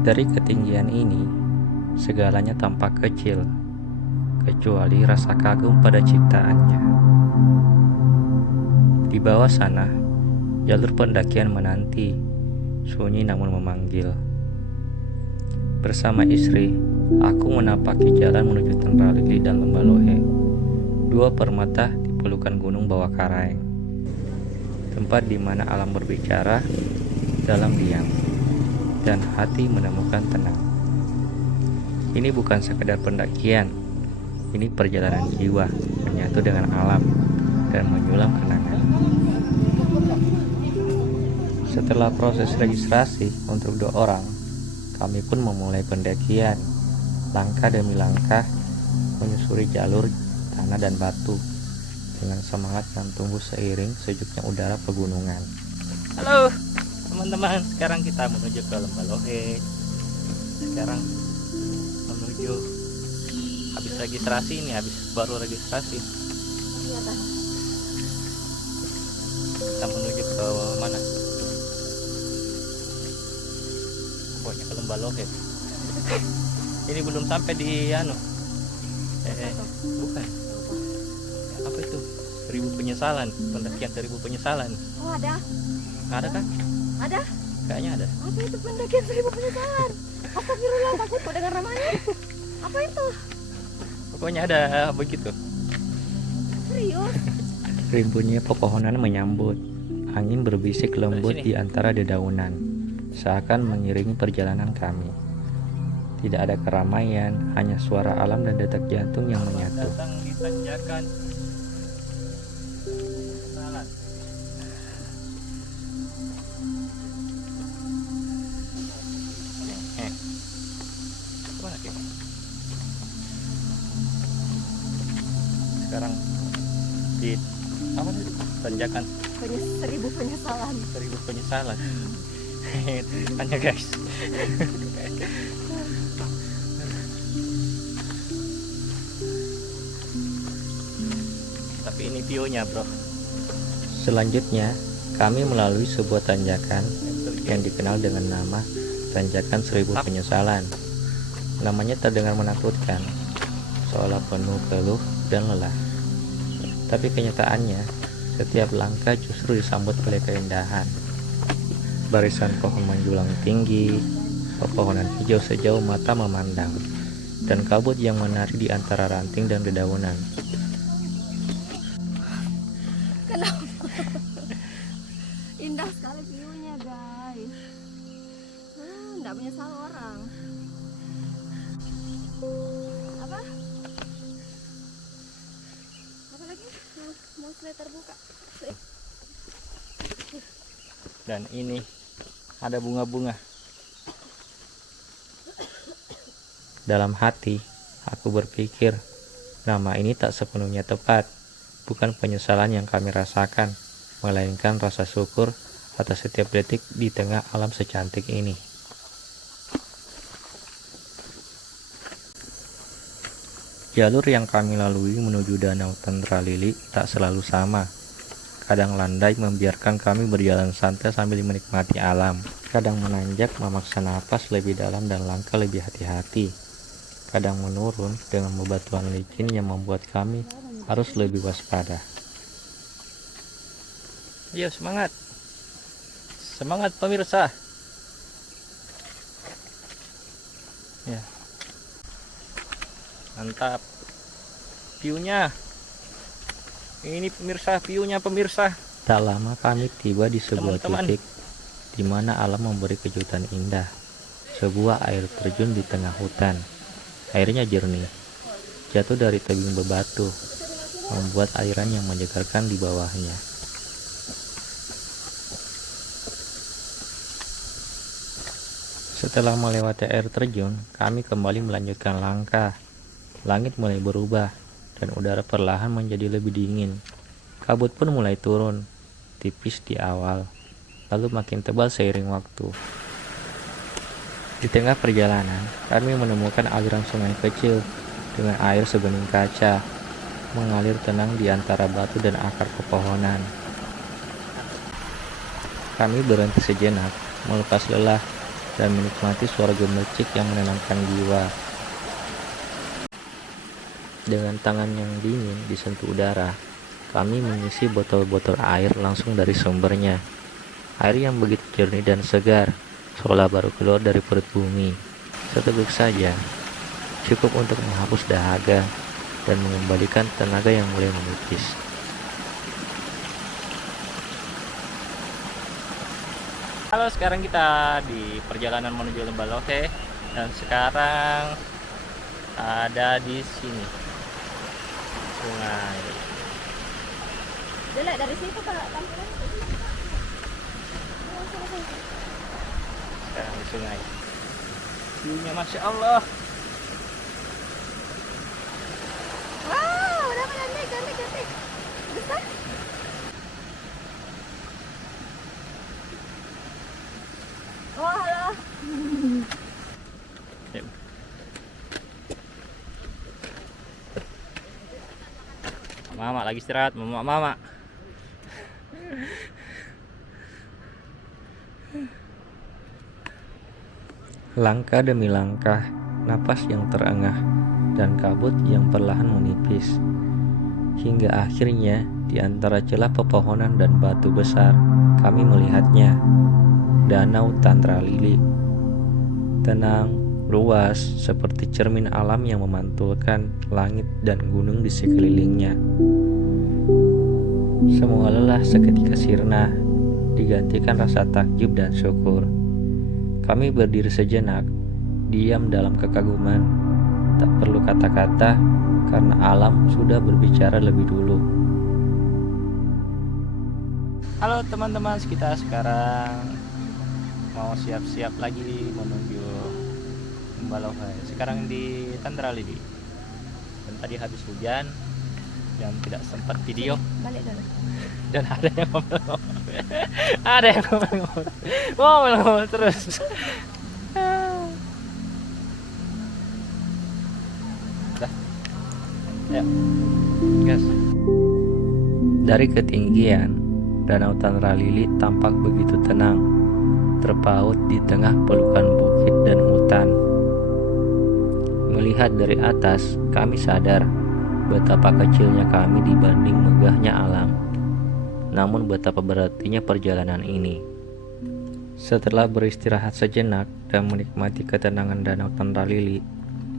Dari ketinggian ini, segalanya tampak kecil, kecuali rasa kagum pada ciptaannya. Di bawah sana, jalur pendakian menanti, sunyi namun memanggil. Bersama istri, aku menapaki jalan menuju Tentralili dan Lembalohe, dua permata di pelukan gunung bawah Karaeng, tempat di mana alam berbicara dalam diam dan hati menemukan tenang. Ini bukan sekedar pendakian, ini perjalanan jiwa menyatu dengan alam dan menyulam kenangan. Setelah proses registrasi untuk 2 orang, kami pun memulai pendakian, langkah demi langkah menyusuri jalur tanah dan batu dengan semangat yang tumbuh seiring sejuknya udara pegunungan. Halo teman-teman, sekarang kita menuju ke Lembalohe. Sekarang menuju habis registrasi ini, baru registrasi. Kita menuju ke mana? Pokoknya ke Lembalohe. Ini belum sampai di bukan. Apa itu? 1000 penyesalan, pendakian 1000 penyesalan. Oh, ada? Ada kan? Ada? Kayaknya ada. Apa itu pendakian 1000 penyesalan? Astagfirullah, takut kok dengar namanya. Apa itu? Pokoknya ada begitu. Serius? Rimbunnya pepohonan menyambut. Angin berbisik lembut di antara dedaunan, seakan mengiringi perjalanan kami. Tidak ada keramaian, hanya suara alam dan detak jantung yang menyatu. Datang di tanjakan salat. Kemana kita? Sekarang di apa tadi? Tanjakan 1000 penyesalan. 1000 penyesalan. Tanya guys. Tapi ini view-nya bro. Selanjutnya kami melalui sebuah tanjakan yang dikenal dengan nama Tanjakan 1000 Penyesalan. Namanya terdengar menakutkan, seolah penuh keluh dan lelah. Tapi kenyataannya, setiap langkah justru disambut oleh keindahan. Barisan pohon menjulang tinggi, pepohonan hijau sejauh mata memandang, dan kabut yang menari di antara ranting dan dedaunan. Kenapa? Indah sekali view-nya guys. Nggak menyesal orang. Apa? Apa lagi? Mau slide terbuka. Dan ini ada bunga-bunga. Dalam hati, aku berpikir, nama ini tak sepenuhnya tepat. Bukan penyesalan yang kami rasakan, melainkan rasa syukur atas setiap detik di tengah alam secantik ini. Jalur yang kami lalui menuju Danau Tentralili tak selalu sama. Kadang landai membiarkan kami berjalan santai sambil menikmati alam. Kadang menanjak memaksa napas lebih dalam dan langkah lebih hati-hati. Kadang menurun dengan bebatuan licin yang membuat kami harus lebih waspada. Ayo semangat. Semangat pemirsa. Ya. Mantap. View-nya. Ini pemirsa, view-nya pemirsa. Tak lama kami tiba di sebuah titik di mana alam memberi kejutan indah. Sebuah air terjun di tengah hutan. Airnya jernih, jatuh dari tebing bebatu, membuat aliran yang menyegarkan di bawahnya. Setelah melewati air terjun, kami kembali melanjutkan langkah. Langit mulai berubah, dan udara perlahan menjadi lebih dingin. Kabut pun mulai turun, tipis di awal, lalu makin tebal seiring waktu. Di tengah perjalanan, kami menemukan aliran sungai kecil dengan air sebening kaca, mengalir tenang di antara batu dan akar pepohonan. Kami berhenti sejenak, melepas lelah, dan menikmati suara gemercik yang menenangkan jiwa. Dengan tangan yang dingin disentuh udara, kami mengisi botol-botol air langsung dari sumbernya. Air yang begitu jernih dan segar, seolah baru keluar dari perut bumi. Seteguk saja, cukup untuk menghapus dahaga dan mengembalikan tenaga yang mulai menipis. Halo, sekarang kita di perjalanan menuju Lembah Lohe dan sekarang ada di sini sungai. Jelek dari situ kalau tampilan. Sekarang di sungai. View-nya Masya Allah. Wow, udah cantik. Besar. Oh, halo. Yuk. Mama lagi istirahat, mama. Langkah demi langkah, napas yang terengah dan kabut yang perlahan menipis. Hingga akhirnya di antara celah pepohonan dan batu besar, kami melihatnya. Danau Tandralili. Tenang, luas, seperti cermin alam yang memantulkan langit dan gunung di sekelilingnya. Semua lelah seketika sirna, digantikan rasa takjub dan syukur. Kami berdiri sejenak, diam dalam kekaguman. Tak perlu kata-kata, karena alam sudah berbicara lebih dulu. Halo teman-teman, kita sekarang mau siap-siap lagi menuju Lembah Lohe. Sekarang di Tandralili. Dan tadi habis hujan dan tidak sempat video. Balik dulu. Dan ada yang ngomel-ngomel terus. Dah. Ya. Gas. Dari ketinggian, Danau Tandralili tampak begitu tenang, terpaut di tengah pelukan bukit dan hutan. Melihat dari atas, kami sadar betapa kecilnya kami dibanding megahnya alam. Namun betapa berartinya perjalanan ini. Setelah beristirahat sejenak dan menikmati ketenangan Danau Tandralili,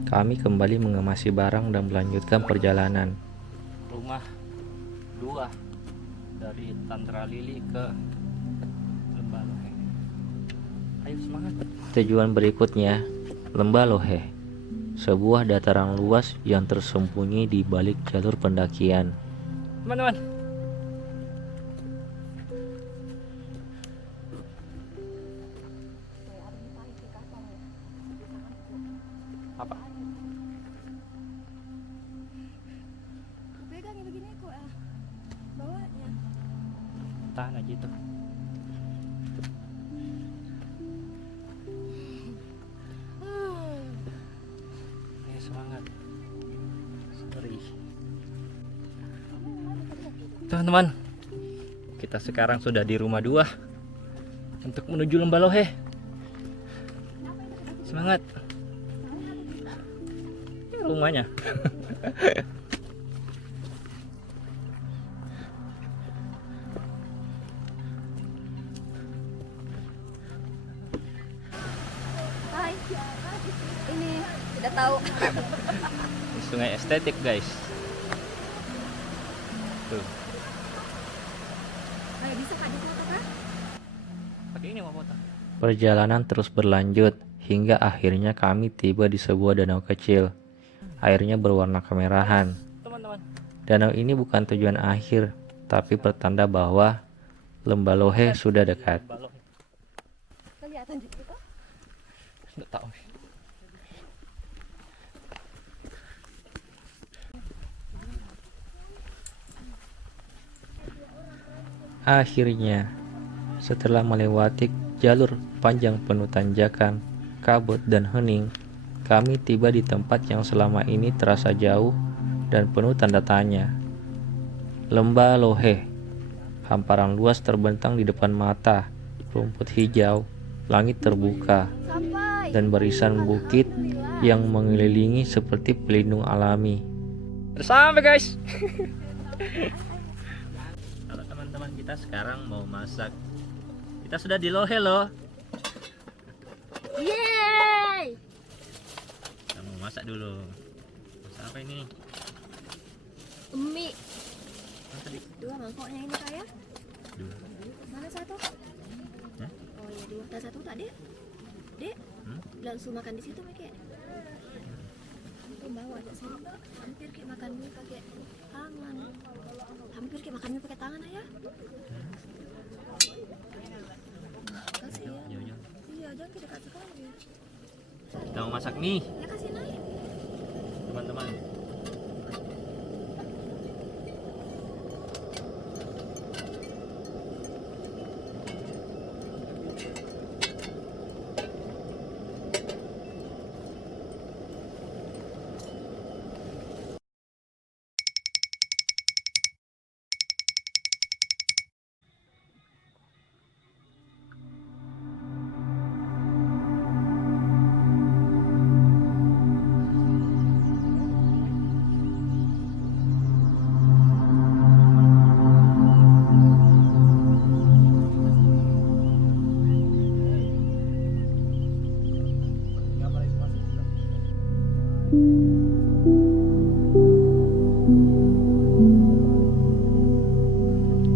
kami kembali mengemasi barang dan melanjutkan perjalanan. Rumah 2 dari Tandralili ke Lembah Lohe. Ayo semangat. Tujuan berikutnya, Lembah Lohe, sebuah dataran luas yang tersembunyi di balik jalur pendakian. Teman-teman, apa? Pegang begini kok bawanya. Tahan aja itu. Ayo semangat. Sorry. Teman-teman, kita sekarang sudah di rumah 2 untuk menuju Lembah Lohe. Semangat. Ini rumahnya. Hai. Ini tidak tahu. Ini sungai estetik, guys. Tuh, Ayo bisa Kak foto Kak? pakai ini mau foto. Perjalanan terus berlanjut hingga akhirnya kami tiba di sebuah danau kecil. Airnya berwarna kemerahan. Teman-teman. Danau ini bukan tujuan akhir, tapi pertanda bahwa Lembah Lohe sudah dekat. Kelihatan gitu Kak? Nggak tahu. Akhirnya, setelah melewati jalur panjang penuh tanjakan, kabut dan hening, kami tiba di tempat yang selama ini terasa jauh dan penuh tanda tanya. Lembah Lohe, hamparan luas terbentang di depan mata, rumput hijau, langit terbuka, Sampai. dan barisan bukit yang mengelilingi seperti pelindung alami. Udah sampai guys. Halo teman-teman, kita sekarang mau masak. Kita sudah di Lohe loh. Yeay. Kita mau masak dulu. Masak apa ini? Mie. Apa tadi? 2 mangkoknya ini saya. Dua. Mana satu? Hah? Oh iya 2. Dah satu tak dek? Dek? Langsung makan di situ Mike. Itu bawa aja sini. Hampir kayak makan mie pakai tangan. Hampir kayak makan mie pakai tangan ayah. Kasih ya. Yo. Iya jangan dekat sekali. Kita mau masak nih, Ya kasih naik. teman-teman.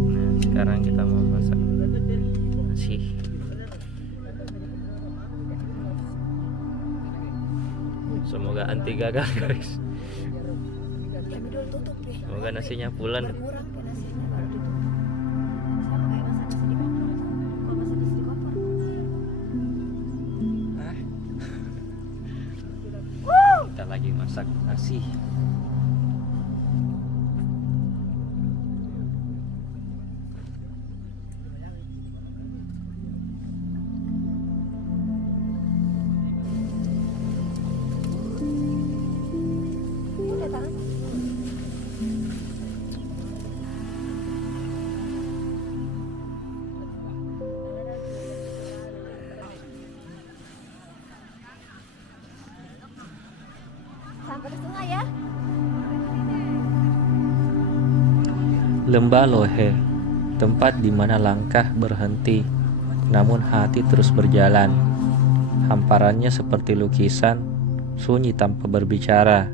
Nah, sekarang kita mau masak nasi. Semoga anti gagal guys. Kami dulu tutup deh. Semoga nasinya pulen. Berkurang ke nasinya baru ditutup. Sama kayak masak nasi di kompor. Kalau masak nasi di kompor. Kita lagi masak nasi. Udah tangan. Sampai ke setengah ya. Lembah Lohe, tempat di mana langkah berhenti, namun hati terus berjalan. Hamparannya seperti lukisan, sunyi tanpa berbicara,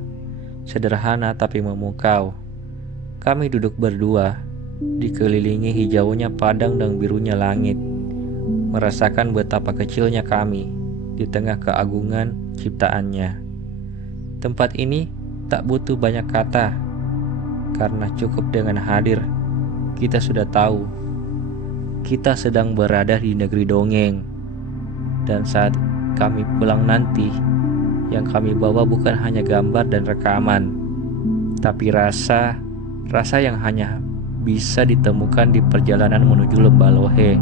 sederhana tapi memukau. Kami duduk berdua, dikelilingi hijaunya padang dan birunya langit, merasakan betapa kecilnya kami di tengah keagungan ciptaannya. Tempat ini tak butuh banyak kata, karena cukup dengan hadir, kita sudah tahu kita sedang berada di negeri dongeng. Dan saat kami pulang nanti, yang kami bawa bukan hanya gambar dan rekaman, tapi rasa yang hanya bisa ditemukan di perjalanan menuju Lembah Lohe.